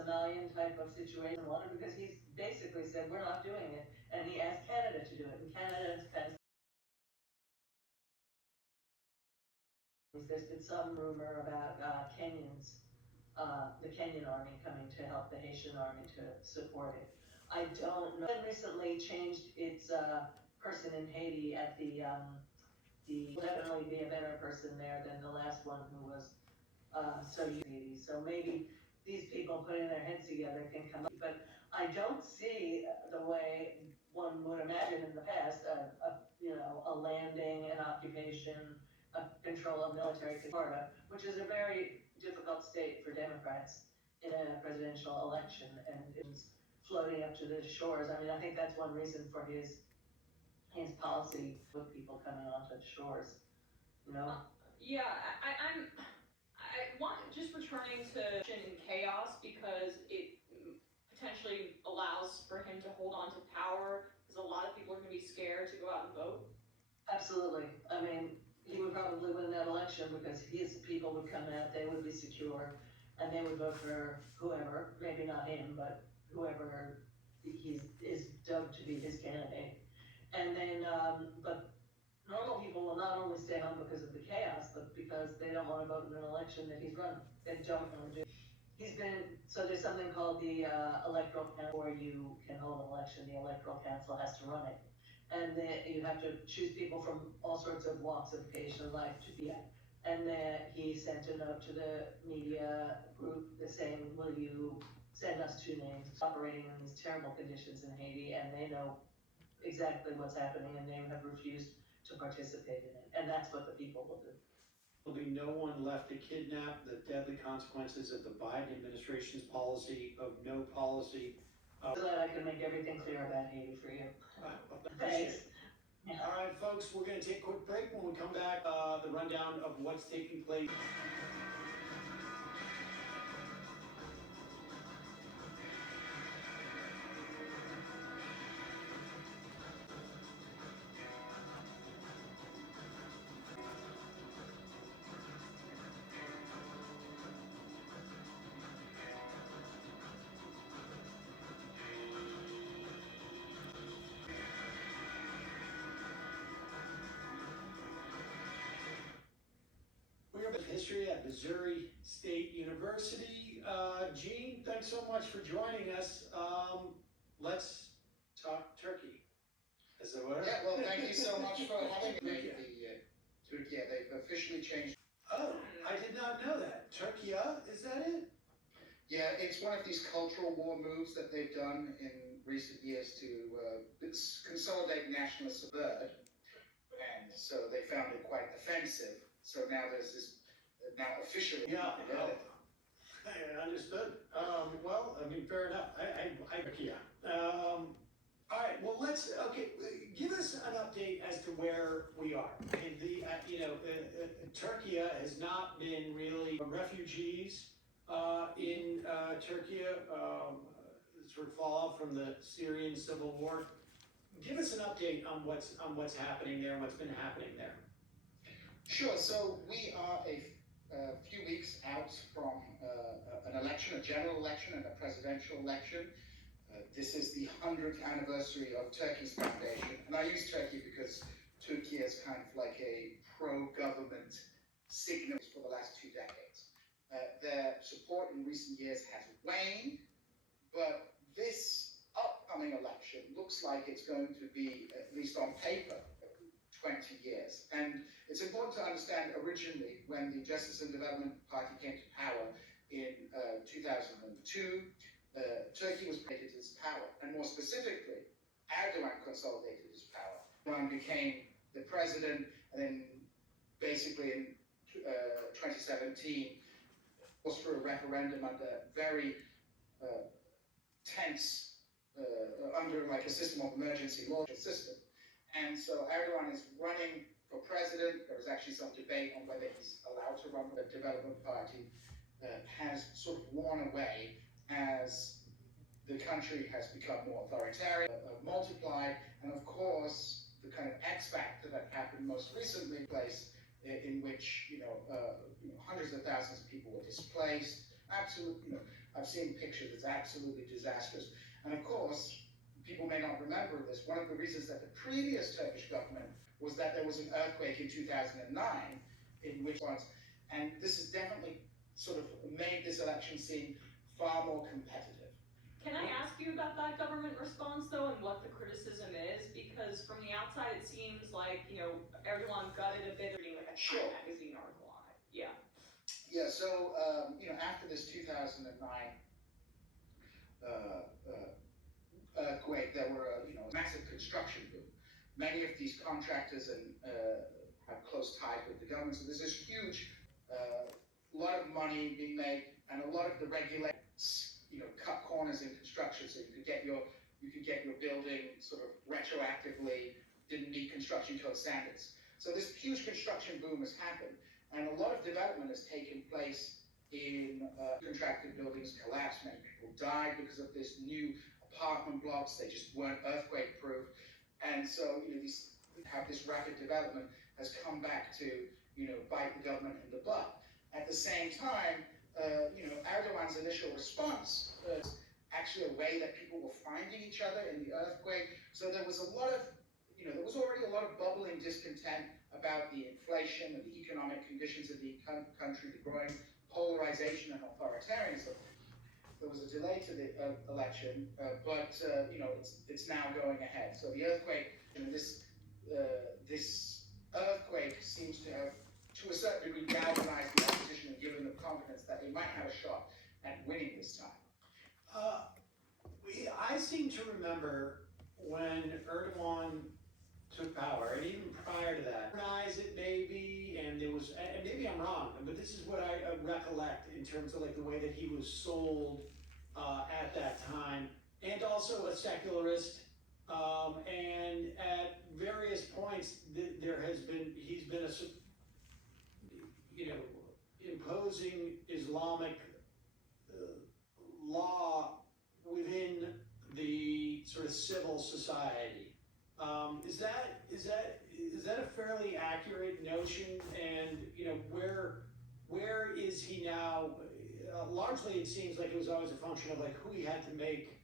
Somalian type of situation, because he's basically said, we're not doing it, and he asked Canada to do it, and Canada has passed. There's been some rumor about Kenyans, the Kenyan army coming to help the Haitian army to support it. I don't know. It recently changed its person in Haiti at the will definitely be a better person there than the last one who was so easy. So maybe these people putting their heads together can come up. But I don't see the way one would imagine in the past, a landing, an occupation, a control of military Florida, which is a very difficult state for Democrats in a presidential election, and it's floating up to the shores. I mean, I think that's one reason for his policy with people coming onto the shores, you know? I want just returning to in chaos, because it potentially allows for him to hold on to power, because a lot of people are going to be scared to go out and vote. Absolutely. I mean, he would probably win that election because his people would come out, they would be secure, and they would vote for whoever, maybe not him, but whoever he is dubbed to be his candidate. And then, but normal people will not only stay home because of the chaos, but because they don't want to vote in an election that he's running. They don't want to do. So there's something called the electoral council where you can hold an election. The electoral council has to run it. And then you have to choose people from all sorts of walks of Haitian life to be at. And then he sent a note to the media group saying, will you send us 2 names? Operating in these terrible conditions in Haiti, and they know exactly what's happening, and they have refused to participate in it. And that's what the people will do. There'll be no one left to kidnap. The deadly consequences of the Biden administration's policy of no policy. So that I can make everything clear about Haiti for you. Thanks. Yeah. All right, folks, we're going to take a quick break. When we come back, the rundown of what's taking place. History at Missouri State University. Gene, thanks so much for joining us. Let's talk Turkey. Is that what? Yeah, well, thank you so much for having me. Turkey, they've officially changed. Oh, I did not know that. Turkey, is that it? Yeah, it's one of these cultural war moves that they've done in recent years to consolidate nationalist bird, and so they found it quite offensive. So now there's this. Now officially. Yeah, I understood. Well, I mean, fair enough. All right. Well, give us an update as to where we are. I mean, Turkey has not been really refugees in Turkey, sort of fallout from the Syrian civil war. Give us an update on what's happening there and what's been happening there. Sure. So we are a few weeks out from an election, a general election and a presidential election. This is the 100th anniversary of Turkey's foundation. And I use Turkey because Turkey is kind of like a pro-government signal for the last 2 decades. Their support in recent years has waned, but this upcoming election looks like it's going to be, at least on paper, 20 years. And it's important to understand originally when the Justice and Development Party came to power in 2002, Turkey was created its power. And more specifically, Erdogan consolidated his power. Erdogan became the president, and then basically in 2017, was through a referendum under very tense, under like a system of emergency law system. And so Erdogan is running for president. There was actually some debate on whether he's allowed to run the Development Party, has sort of worn away as the country has become more authoritarian, multiplied, and of course, the kind of X factor that happened most recently place in which, hundreds of thousands of people were displaced, absolute, I've seen pictures, it's absolutely disastrous. And of course, people may not remember this, one of the reasons that the previous Turkish government was that there was an earthquake in 2009 in which, and this has definitely sort of made this election seem far more competitive. Can I ask you about that government response though, and what the criticism is? Because from the outside, it seems like, Erdogan gutted a bit, reading like a Sure. Time magazine article on it. Yeah. Yeah, so, after this 2009 earthquake, there were a massive construction boom. Many of these contractors have close ties with the government, so there's this huge, lot of money being made, and a lot of the regulators, cut corners in construction, so you could get your building sort of retroactively, didn't meet construction code standards. So this huge construction boom has happened, and a lot of development has taken place in contracted buildings collapsed. Many people died because of this new apartment blocks. They just weren't earthquake proof. And so, this rapid development has come back to, bite the government in the butt. At the same time, Erdogan's initial response was actually a way that people were finding each other in the earthquake. So there was a lot of, there was already a lot of bubbling discontent about the inflation and the economic conditions of the country, the growing polarization and authoritarianism. There was a delay to the election, but it's now going ahead. So the earthquake, this earthquake seems to have, to a certain degree, galvanized the opposition and given them confidence that they might have a shot at winning this time. I seem to remember when Erdogan took power, and even prior to that, recognize it maybe, and there was, and maybe I'm wrong, but this is what I recollect in terms of like the way that he was sold at that time, and also a secularist, and at various points he's been imposing Islamic law within the sort of civil society. Is that a fairly accurate notion? And where is he now? Largely, it seems like it was always a function of like who he had to make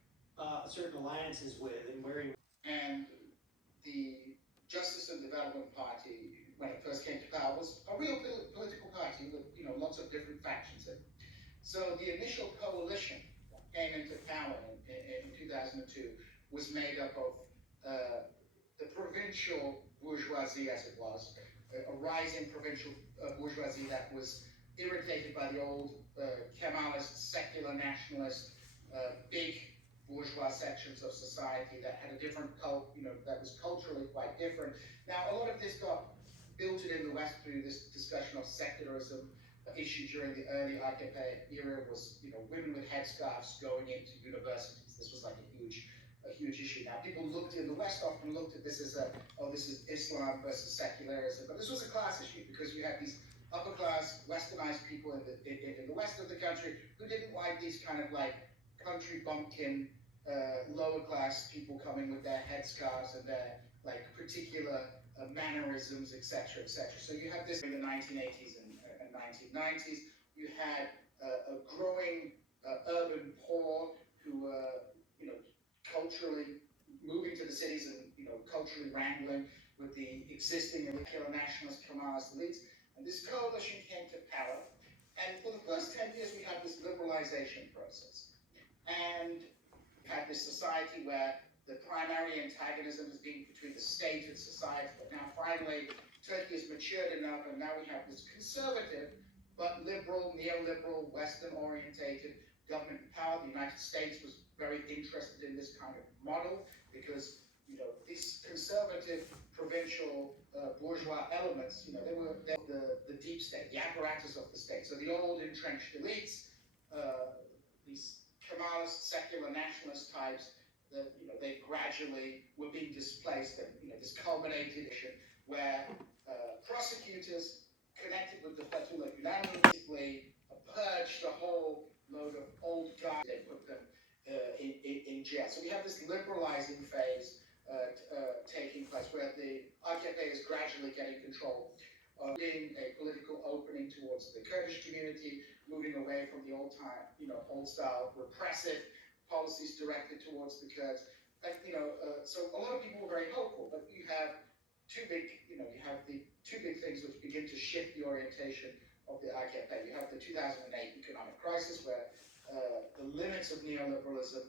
certain alliances with and where he. And the Justice and Development Party, when it first came to power, was a real political party with lots of different factions in it. So the initial coalition that came into power in 2002 was made up of the provincial bourgeoisie, as it was, a rising provincial bourgeoisie that was irritated by the old Kemalist, secular nationalist, big bourgeois sections of society that had a different that was culturally quite different. Now, a lot of this got filtered in the West through this discussion of secularism. The issue during the early AKP era was, women with headscarves going into universities. This was like a huge issue. Now, people in the West often looked at this as this is Islam versus secularism, but this was a class issue because you had these upper class, westernized people in the west of the country who didn't like these kind of like country bumpkin, lower class people coming with their headscarves and their like particular mannerisms, etc., etc. So you have this in the 1980s and 1990s. You had a growing urban poor who were, culturally moving to the cities and, culturally wrangling with the existing secular nationalist Kemalist elites. And this coalition came to power. And for the first 10 years, we had this liberalization process. And we had this society where the primary antagonism has been between the state and society. But now finally, Turkey has matured enough, and now we have this conservative, but liberal, neoliberal, Western-orientated government in power. The United States was very interested in this kind of model because, these conservative, provincial, bourgeois elements, they were the deep state, the apparatus of the state. So the old entrenched elites, these Kemalist, secular nationalist types, that they gradually were being displaced, and this culminated where prosecutors connected with the Fethullah Gulen basically purged the whole load of old guys. They put them in jail. So we have this liberalizing phase taking place where the AKP is gradually getting control being a political opening towards the Kurdish community, moving away from the old style repressive policies directed towards the Kurds. And, so a lot of people were very hopeful, but you have the two big things which begin to shift the orientation of the AKP. You have the 2008 economic crisis, where the limits of neoliberalism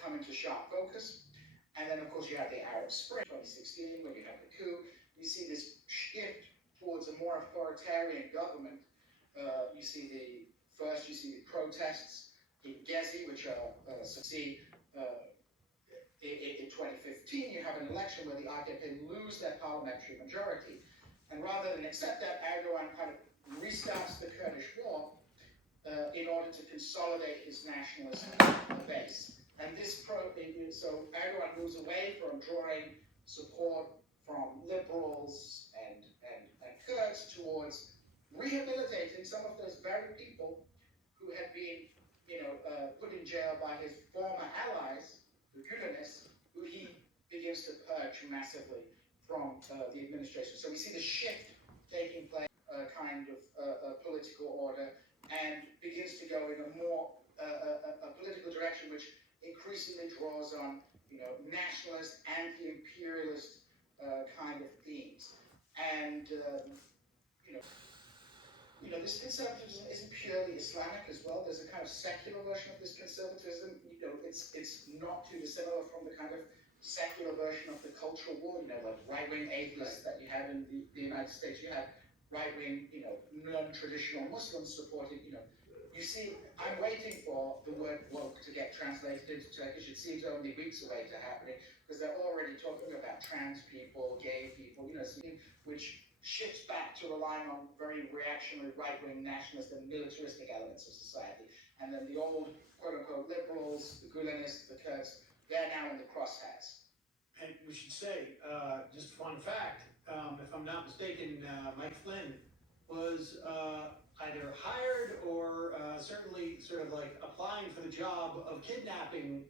come into sharp focus. And then, of course, you have the Arab Spring, 2016, when you have the coup. You see this shift towards a more authoritarian government. You see the protests in Gezi, which are in 2015, you have an election where the AKP lose their parliamentary majority. And rather than accept that, Erdogan kind of restarts the Kurdish war in order to consolidate his nationalist base. And so Erdogan moves away from drawing support from liberals and Kurds towards rehabilitating some of those very people who had been, put in jail by his former allies, the Gülenists, who he begins to purge massively from the administration. So we see the shift taking place, kind of political order, and begins to go in a more a political direction which increasingly draws on nationalist, anti-imperialist kind of themes. And this conservatism isn't purely Islamic as well. There's a kind of secular version of this conservatism. It's not too dissimilar from the kind of secular version of the cultural war. Like right-wing atheists that you have in the United States. You have right-wing, non-traditional Muslims supporting. You see, I'm waiting for the word woke to get translated into Turkish. It seems only weeks away to happening, because they're already talking about trans people, gay people, which shifts back to relying on very reactionary right-wing nationalist and militaristic elements of society. And then the old, quote-unquote, liberals, the Gülenists, the Kurds, they're now in the crosshairs. And we should say, just fun fact, if I'm not mistaken, Mike Flynn was either hired or certainly sort of like applying for the job of kidnapping